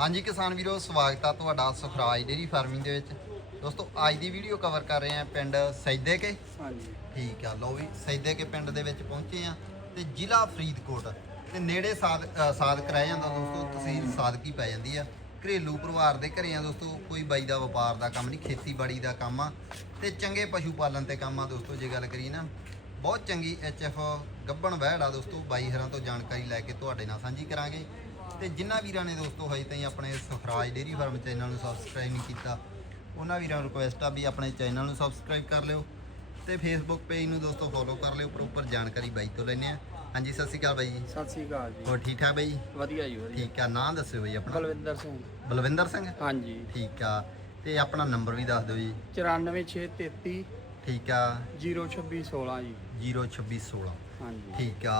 ਹਾਂਜੀ ਕਿਸਾਨ ਵੀਰੋ ਸਵਾਗਤ ਆ ਤੁਹਾਡਾ ਸੁਖਰਾਜ ਡੇਰੀ ਫਾਰਮਿੰਗ ਦੇ ਵਿੱਚ। ਦੋਸਤੋ ਅੱਜ ਦੀ ਵੀਡੀਓ ਕਵਰ ਕਰ ਰਹੇ ਆ ਪਿੰਡ ਸੈਦੇ ਕੇ। ਹਾਂਜੀ। ਠੀਕ ਆ ਲਓ ਵੀ ਸੈਦੇ ਕੇ ਪਿੰਡ ਦੇ ਵਿੱਚ ਪਹੁੰਚੇ ਆ ਤੇ ਜ਼ਿਲ੍ਹਾ ਫਰੀਦਕੋਟ ਤੇ ਨੇੜੇ ਸਾਦ ਅ, ਸਾਦਕ ਰਹਿ ਜਾਂਦਾ ਦੋਸਤੋ ਤਹਿਸੀਲ ਸਾਦਕੀ ਪੈ ਜਾਂਦੀ ਆ। ਘਰੇਲੂ ਪਰਿਵਾਰ ਦੇ ਘਰੇ ਆ ਦੋਸਤੋ ਕੋਈ ਬਾਈ ਦਾ ਵਪਾਰ ਦਾ ਕੰਮ ਨਹੀਂ ਖੇਤੀਬਾੜੀ ਦਾ ਕੰਮ ਆ ਤੇ ਚੰਗੇ ਪਸ਼ੂ ਪਾਲਣ ਤੇ ਕੰਮ ਆ ਦੋਸਤੋ ਜੇ ਗੱਲ ਕਰੀ ਨਾ ਬਹੁਤ ਚੰਗੀ ਐਚਐਫ ਗੱਬਣ ਵਹਿੜ ਆ ਦੋਸਤੋ ਬਾਈ ਹਰਾਂ ਤੋਂ ਜਾਣਕਾਰੀ ਲੈ ਕੇ ਤੁਹਾਡੇ ਨਾਲ ਸਾਂਝੀ ਕਰਾਂਗੇ। ਤੇ ਜਿਨ੍ਹਾਂ ਵੀਰਾਂ ਨੇ ਦੋਸਤੋ ਹਜੇ ਤਾਈਂ ਆਪਣੇ ਸੁਖਰਾਜ ਡੇਰੀ ਫਾਰਮ ਚੈਨਲ ਨੂੰ ਸਬਸਕ੍ਰਾਈਬ ਨਹੀਂ ਕੀਤਾ ਉਹਨਾਂ ਵੀਰਾਂ ਨੂੰ ਰਿਕੁਐਸਟ ਆ ਵੀ ਆਪਣੇ ਚੈਨਲ ਨੂੰ ਸਬਸਕ੍ਰਾਈਬ ਕਰ ਲਿਓ ਤੇ ਫੇਸਬੁੱਕ ਪੇਜ ਨੂੰ ਦੋਸਤੋ ਫੋਲੋ ਕਰ ਲਿਓ ਪ੍ਰੋਪਰ ਜਾਣਕਾਰੀ ਬਾਈ ਤੋਂ ਲੈਣੇ ਆ ਹਾਂਜੀ ਸਤਿ ਸ਼੍ਰੀ ਅਕਾਲ ਬਾਈ ਜੀ। ਸਤਿ ਸ੍ਰੀ ਅਕਾਲ ਜੀ। ਹੋਰ ਠੀਕ ਠਾਕ ਬਾਈ ਜੀ? ਵਧੀਆ ਜੀ ਵਧੀਆ। ਠੀਕ ਆ ਨਾਂ ਦੱਸਿਓ ਬਾਈ ਆਪਣਾ। ਬਲਵਿੰਦਰ ਸਿੰਘ। ਬਲਵਿੰਦਰ ਸਿੰਘ? ਹਾਂਜੀ। ਠੀਕ ਆ ਤੇ ਆਪਣਾ ਨੰਬਰ ਵੀ ਦੱਸ ਦਿਓ ਜੀ। 94633 ਠੀਕ ਆ। 02616 ਜੀ। 02616 ਹਾਂਜੀ। ਠੀਕ ਆ।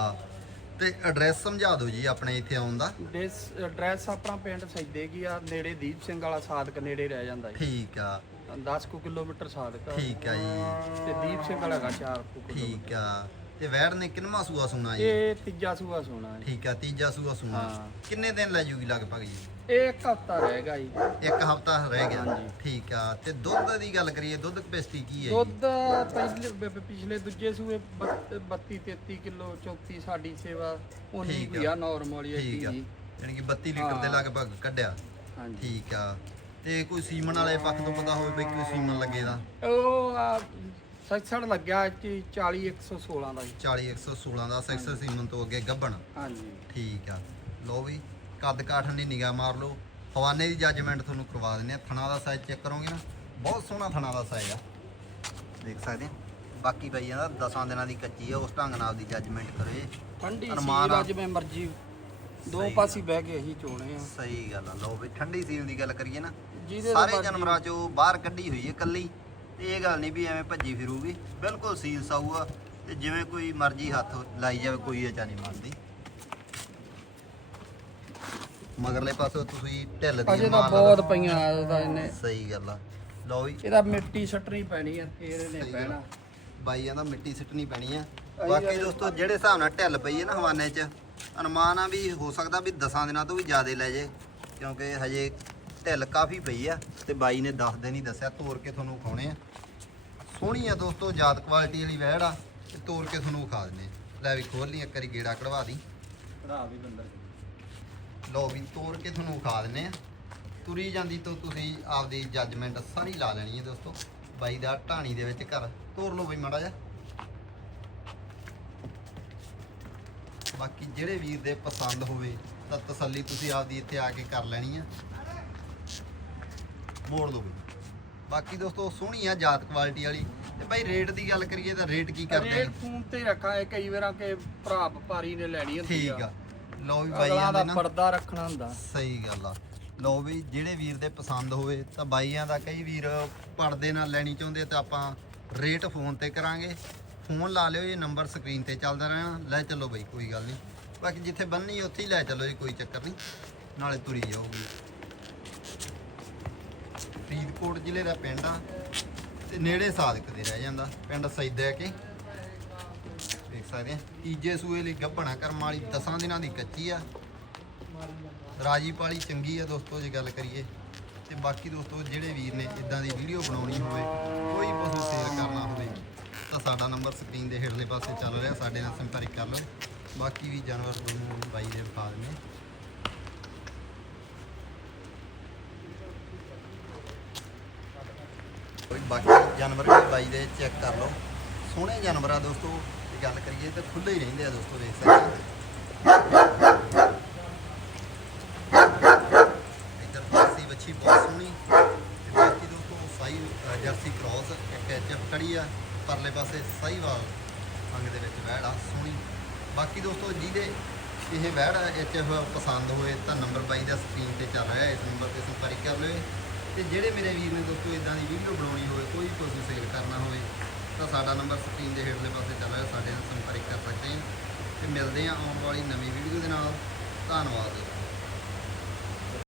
ਤੇ ਐਡਰੈਸ ਸਮਝਾ ਦਿਓ ਜੀ ਆਪਣੇ ਇੱਥੇ ਆਉਣ ਦਾ। ਡਿਸ ਐਡਰੈਸ ਆਪਣਾ ਪਿੰਡ ਸੈਦੇ ਕੀ ਆ ਨੇੜੇ ਦੀਪ ਸਿੰਘ ਵਾਲਾ ਸਾਦਕ ਨੇੜੇ ਰਹਿ ਜਾਂਦਾ ਜੀ। ਠੀਕ ਆ। 10 ਕੁ ਕਿਲੋਮੀਟਰ ਸਾਦਕ ਆ। ਠੀਕ ਆ ਜੀ। ਤੇ ਦੀਪ ਸਿੰਘ ਵਾਲਾ ਹੈਗਾ 4 ਕੁ ਕਿਲੋਮੀਟਰ ਠੀਕ ਆ। ਤੇ ਵੈੜ ਨੇ ਕਿੰਨਵਾਂ ਸੂਆ ਸੁਣਾ ਜੀ? ਇਹ ਤੀਜਾ ਸੂਆ ਸੋਣਾ ਹੈ ਠੀਕ ਆ ਤੀਜਾ ਸੂਆ ਸੁਣਾ। ਹਾਂ। ਕਿੰਨੇ ਦਿਨ ਲੈ ਜੂਗੀ ਲਗਭਗ ਜੀ? ਇਹ ਇੱਕ ਹਫਤਾ ਰਹੇਗਾ ਜੀ। ਇੱਕ ਹਫਤਾ ਰਹਿ ਗਿਆ। ਹਾਂਜੀ। ਠੀਕ ਆ ਤੇ ਦੁੱਧ ਦੀ ਗੱਲ ਕਰੀਏ ਦੁੱਧ ਕਪੈਸਿਟੀ ਕੀ ਹੈ ਜੀ? ਦੁੱਧ ਪਹਿਲੇ ਪਿਛਲੇ ਦੂਜੇ ਸੂਏ 32 33 ਕਿਲੋ 34 ਸਾਡੀ ਸੇਵਾ ਉਨੀ ਠੀਕ ਕੁ ਆ। ਆ ਨਾਰਮਲ ਹੀ ਠੀਕ ਆ। ਜੀ। ਯਾਨੀ ਕਿ 32 ਲੀਟਰ ਦੇ ਹਾਂ। ਲਗਭਗ ਕੱਢਿਆ। ਹਾਂਜੀ। ਠੀਕ ਆ ਤੇ ਕੋਈ ਸੀਮਨ ਵਾਲੇ ਪੱਖ ਤੋਂ ਪਤਾ ਹੋਵੇ ਵੀ ਕੋਈ ਸੀਮਨ ਲੱਗੇ ਦਾ? ਉਹ ਸੱਸੜ ਲੱਗਿਆ ਕਿ 40 116 ਦਾ ਜੀ। 40 116 ਦਾ ਸੈਕਸ ਸੀਮਨ ਤੋਂ ਅੱਗੇ ਗੱਬਣ। ਹਾਂਜੀ। ਠੀਕ ਆ। ਲੋ ਵੀ ਕੱਦ ਕਾਠ ਦੀ ਨਿਗਾਹ ਮਾਰ ਲਓ। ਹਵਾਨੇ ਦੀ ਜੱਜਮੈਂਟ ਤੁਹਾਨੂੰ ਕਰਵਾ ਦਿੰਦੇ ਆ। ਥਣਾ ਦਾ ਸਾਈਜ਼ ਚੈੱਕ ਕਰੋਗੇ ਨਾ ਬਹੁਤ ਸੋਹਣਾ ਥਣਾ ਦਾ ਸਾਈਜ਼ ਆ। ਦੇਖ ਸਕਦੇ ਆ। ਬਾਕੀ ਜਾਂਦਾ ਦਸਾਂ ਦਿਨਾਂ ਦੀ ਕੱਚੀ ਆ ਉਸ ਢੰਗ ਨਾਲ ਦੀ ਜੱਜਮੈਂਟ ਕਰੋ ਇਹ। ਠੰਡੀ ਅਰਮਾਨ ਸੀ ਆ। ਅੱਜ ਮੈਂ ਮਰਜ਼ੀ। ਦੋ ਸਹੀ ਪਾਸੇ ਬਹਿ ਕੇ ਅਸੀਂ ਚੋਣੇ ਆ। ਸਹੀ ਗੱਲ ਆ। ਲਓ ਵੀ ਠੰਡੀ ਸੀਲ ਦੀ ਗੱਲ ਕਰੀਏ ਨਾ। ਸਾਰੇ ਤੋਂ ਜਾਨਵਰਾਂ ਚੋਂ ਬਾਹਰ ਕੱਢੀ ਹੋਈ ਹੈ ਕੱਲੀ। ਤੇ ਇਹ ਗੱਲ ਨਹੀਂ ਵੀ ਐਵੇਂ ਭੱਜੀ ਫਿਰੂਗੀ। ਬਿਲਕੁਲ ਸੀਲ ਸਾਊ ਆ ਤੇ ਜਿਵੇਂ ਕੋਈ ਮਰਜ਼ੀ ਹੱਥ ਲਾਈ ਜਾਵੇ ਕੋਈ ਅਚਾ ਨਹੀਂ ਮੰਨਦੀ। ਮਗਰਲੇ ਪਾਸੋਂ ਤੁਸੀਂ ਢਿੱਲ ਦੀ ਅਜੇ ਤਾਂ। ਬਹੁਤ ਪਈਆਂ ਉਹਦਾ ਇਹਨੇ। ਸਹੀ ਗੱਲ ਆ। ਲਓ ਵੀ। ਇਹਦਾ ਮਿੱਟੀ ਸੱਟਣੀ ਪੈਣੀ ਆ ਫੇਰ ਇਹਨੇ ਸਹੀ ਗੱਲ। ਪੈਣਾ ਬਾਈਆਂ ਦਾ ਮਿੱਟੀ ਸਿੱਟਣੀ ਪੈਣੀ ਆ। ਬਾਕੀ। ਦੋਸਤੋ ਜਿਹੜੇ ਹਿਸਾਬ ਨਾਲ ਢਿੱਲ ਪਈ ਹੈ ਨਾ ਹਵਾਨੇ 'ਚ ਅਨੁਮਾਨ ਆ ਵੀ ਹੋ ਸਕਦਾ ਵੀ 10 ਦਿਨਾਂ ਤੋਂ ਵੀ ਜ਼ਿਆਦਾ ਲੈ ਜੇ ਕਿਉਂਕਿ ਹਜੇ ਢਿੱਲ ਕਾਫੀ ਪਈ ਆ ਤੇ ਬਾਈ ਨੇ 10 ਦਿਨ ਹੀ ਦੱਸਿਆ ਤੋੜ ਕੇ ਤੁਹਾਨੂੰ ਖਾਣੇ ਆ। ਸੋਹਣੀ ਆ ਦੋਸਤੋ ਜਾਤ ਕੁਆਲਿਟੀ ਵਾਲੀ ਵਹਿੜ ਆ ਤੇ ਤੋੜ ਕੇ ਤੁਹਾਨੂੰ ਵਿਖਾ ਦਿੰਦੇ। ਲੈ ਵੀ ਖੋਲ ਲਈ ਇੱਕ ਵਾਰੀ ਗੇੜਾ ਕਢਵਾ ਦੀ। ਭਰਾ ਵੀ ਬੰਦਰ ਲਓ ਵੀ ਤੋੜ ਕੇ ਤੁਹਾਨੂੰ ਵਿਖਾ ਦਿੰਦੇ ਆ। ਤੁਰੀ ਜਾਂਦੀ ਤੋਂ ਤੁਸੀਂ ਆਪਦੀ ਜੱਜਮੈਂਟ ਸਾਰੀ ਲਾ ਲੈਣੀ ਹੈ ਦੋਸਤੋ। ਬਾਈ ਦਾ ਢਾਣੀ ਦੇ ਵਿੱਚ ਘਰ। ਤੋੜ ਲਓ ਬਈ ਮਾੜਾ ਜਿਹਾ। ਬਾਕੀ ਜਿਹੜੇ ਵੀਰ ਦੇ ਪਸੰਦ ਹੋਵੇ ਤਾਂ ਤਸੱਲੀ ਤੁਸੀਂ ਆਪਦੀ ਇੱਥੇ ਆ ਕੇ ਕਰ ਲੈਣੀ ਆ। ਮੋੜ ਦੋ ਬਈ ਬਾਕੀ ਦੋਸਤੋ ਸੋਹਣੀ ਆ ਜਾਤ ਕੁਆਲਿਟੀ ਵਾਲੀ। ਤੇ ਬਾਈ ਰੇਟ ਦੀ ਗੱਲ ਕਰੀਏ ਤਾਂ ਰੇਟ ਕੀ ਕਰਦੇ ਰੇਟ ਆ? ਫੋਨ ਤੇ ਰੱਖਾਂ ਇਹ ਕਈ ਵਾਰਾਂ ਕਿ ਭਰਾ ਵਪਾਰੀ ਨੇ ਲੈਣੀ ਹੁੰਦੀ ਠੀਕ ਆ। ਲਓ ਵੀ ਬਾਈ ਅਗਲਾ ਆਂਦੇ ਦਾ ਨਾ। ਪਰਦਾ ਰੱਖਣਾ ਹੁੰਦਾ। ਸਹੀ ਗੱਲ ਆ। ਲਓ ਵੀ ਜਿਹੜੇ ਵੀਰ ਦੇ ਪਸੰਦ ਹੋਵੇ ਤਾਂ ਬਾਈਆਂ ਦਾ ਕਈ ਵੀਰ ਪੜਦੇ ਨਾਲ ਲੈਣੀ ਚਾਹੁੰਦੇ ਤਾਂ ਆਪਾਂ ਰੇਟ ਫੋਨ ਤੇ ਕਰਾਂਗੇ। ਫੋਨ ਲਾ ਲਿਓ ਇਹ ਨੰਬਰ ਸਕਰੀਨ ਤੇ ਚੱਲਦਾ ਰਹਿਣਾ। ਲੈ ਚੱਲੋ ਬਈ ਕੋਈ ਗੱਲ ਨਹੀਂ। ਬਾਕੀ ਜਿੱਥੇ ਬੰਨੀ ਉੱਥੇ ਹੀ ਲੈ ਚੱਲੋ ਜੀ ਕੋਈ ਚੱਕਰ ਨਹੀਂ। ਨਾਲੇ ਤੁਰੀ ਜਾਊਗੀ। ਫਰੀਦਕੋਟ ਜ਼ਿਲ੍ਹੇ ਦਾ ਪਿੰਡ ਆ ਤੇ ਨੇੜੇ ਸਾਦਕ ਦੇ ਰਹਿ ਜਾਂਦਾ, ਪਿੰਡ ਸੈਦਾ ਕੇ? ਦੇਖ ਸਕਦੇ ਆ ਤੀਜੇ ਸੂਏ ਲਈ ਗੱਭਣਾ ਕਰਮ ਵਾਲੀ 10 ਦਿਨਾਂ ਦੀ ਕੱਚੀ ਆ। ਰਾਜੀ ਪਾਲੀ ਚੰਗੀ ਆ ਦੋਸਤੋ, ਜੇ ਗੱਲ ਕਰੀਏ। ਤੇ ਬਾਕੀ ਦੋਸਤੋ, ਜਿਹੜੇ ਵੀਰ ਨੇ ਇਦਾਂ ਦੀ ਵੀਡੀਓ ਬਣਾਉਣੀ ਹੋਵੇ, ਕੋਈ ਪਸ਼ੂ ਸੇਲ ਕਰਨਾ ਹੋਵੇ, ਤਾਂ ਸਾਡਾ ਨੰਬਰ ਸਕਰੀਨ ਦੇ ਹੇਠਲੇ ਪਾਸੇ ਚੱਲ ਰਿਹਾ, ਸਾਡੇ ਨਾਲ ਸੰਪਰਕ ਕਰ ਲਓ। ਬਾਕੀ ਵੀ ਜਾਨਵਰ ਤੁਹਾਨੂੰ ਬਾਈ ਦੇ ਵਿਖਾ ਨੇ ਹਾਂ। ਕੋਈ ਬਾਕੀ ਜਾਨਵਰ ਵੀ ਬਾਈ ਦੇ ਚੈੱਕ ਕਰ ਲਓ। ਸੋਹਣੇ ਜਾਨਵਰ ਆ ਦੋਸਤੋ, ਜੇ ਗੱਲ ਕਰੀਏ ਤਾਂ ਖੁੱਲੇ ਹੀ ਰਹਿੰਦੇ ਆ ਦੋਸਤੋ, ਦੇਖ ਸਕਦੇ ਇੱਧਰ ਜਰਸੀ ਬੱਚੀ ਬਹੁਤ ਸੋਹਣੀ। ਤੇ ਬਾਕੀ ਦੋਸਤੋ, ਸਾਈ ਜਰਸੀ ਕ੍ਰਾਸ ਇੱਕ ਐਚਐਫ ਖੜੀ ਆ, ਪਰਲੇ ਪਾਸੇ ਸਾਈਵਾਲ ਅੰਗ ਦੇ ਵਿੱਚ ਵਹਿੜ ਆ, ਸੋਹਣੀ। ਬਾਕੀ ਦੋਸਤੋ, ਜਿਹਦੇ ਇਹ ਵਹਿੜ ਐਚਐਫ ਪਸੰਦ ਹੋਏ ਤਾਂ ਨੰਬਰ ਬਾਈ ਦਾ ਸਕਰੀਨ ਤੇ ਚੱਲ ਰਿਹਾ, ਇਸ ਨੰਬਰ ਤੇ ਸੰਪਰਕ ਕਰ ਲਿਓ। ਤੇ ਜਿਹੜੇ ਮੇਰੇ ਵੀਰ ਨੇ ਦੋਸਤੋ ਇਦਾਂ ਦੀ ਵੀਡੀਓ ਬਣਾਉਣੀ ਹੋਵੇ, ਕੋਈ ਪਸ਼ੂ ਸੇਲ ਕਰਨਾ ਹੋਵੇ, ਤਾਂ ਸਾਡਾ ਨੰਬਰ ਸਕਰੀਨ ਦੇ ਹੇਠਲੇ ਪਾਸੇ ਚੱਲ ਰਿਹਾ, ਸਾਡੇ ਨਾਲ ਸੰਪਰਕ ਕਰ ਸਕਦੇ ਹੋ। ਤੇ ਮਿਲਦੇ ਹਾਂ ਆਉਣ ਵਾਲੀ ਨਵੀਂ ਵੀਡੀਓ ਦੇ ਨਾਲ। ਧੰਨਵਾਦ।